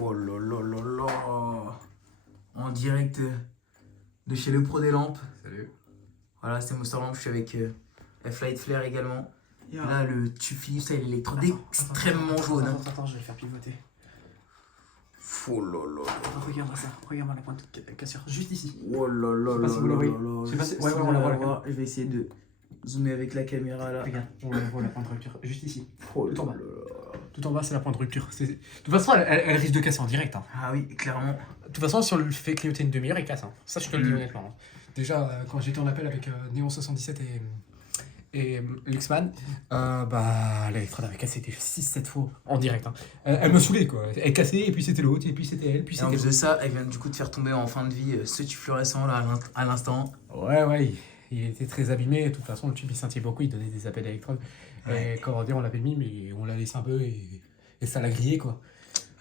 Oh là là là là. En direct de chez le pro des lampes. Salut. Voilà, c'est Monster Lamp, je suis avec F-Light Flare également. Yeah. Là, le tube Philips, ça, il est électrode extrêmement jaune. Attends, je vais le faire pivoter. Oh là là là. Regarde-moi ça, regarde-moi la pointe de cassure, juste ici. Oh là là là Je sais pas si vous la là voyez. là. Je sais pas si- Si ouais, on on la la voit, voit. Je vais essayer de zoomer avec la caméra là. Regarde, on voit la pointe de rupture, juste ici. Oh Tout en bas. là là. Tout en bas, c'est la pointe de rupture. De toute façon, elle risque de casser en direct. Hein. Ah oui, clairement. De toute façon, si on le fait clignoter une demi-heure, il casse. Hein. Ça, je te le dis honnêtement. Hein. Déjà, quand j'étais en appel avec Néon77 et Luxman, l'électrode avait cassé 6-7 fois en direct. Hein. Elle me saoulait quoi. Elle cassait, et puis c'était l'autre, et puis c'était elle, puis Et en c'était plus de ça, elle vient du coup de faire tomber en fin de vie ce tube fluorescent là à l'instant. Ouais, il était très abîmé. De toute façon, le tube il scintillait beaucoup, il donnait des appels d'électrode. Ouais. Et quand on l'avait mis, mais on l'a laissé un peu et ça l'a grillé quoi.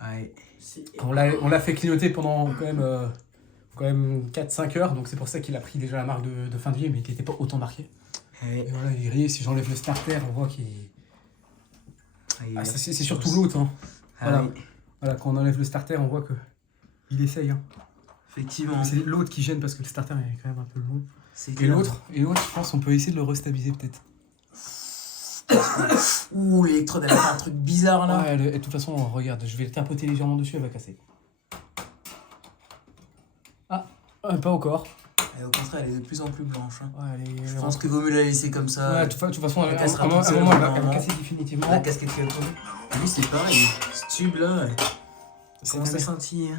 Ouais. On l'a fait clignoter pendant quand même 4-5 heures, donc c'est pour ça qu'il a pris déjà la marque de fin de vie, mais qui n'était pas autant marqué. Ouais. Et voilà, il est grillé. Si j'enlève le starter, on voit qu'il. Ah, C'est surtout l'autre. Hein. Ah, Voilà. oui. Voilà, quand on enlève le starter, on voit que il essaye. Hein. Effectivement. C'est l'autre qui gêne parce que le starter est quand même un peu long. C'est Et clair. l'autre, je pense, on peut essayer de le restabiliser peut-être. Ouh, l'électrode, elle a fait un truc bizarre là. Ouais, de toute façon, regarde, je vais le tapoter légèrement dessus, elle va casser. Ah, pas encore. Et au contraire, elle est de plus en plus blanche. Hein. Ouais, Je pense qu'il vaut mieux la laisser comme ça. Ouais, de toute façon, elle à cassera un toute seule, moment, elle va normalement. casser définitivement. La casquette qui a tombé. Lui, c'est pareil. Ce tube là, C'est comment ça ta mère. scintille.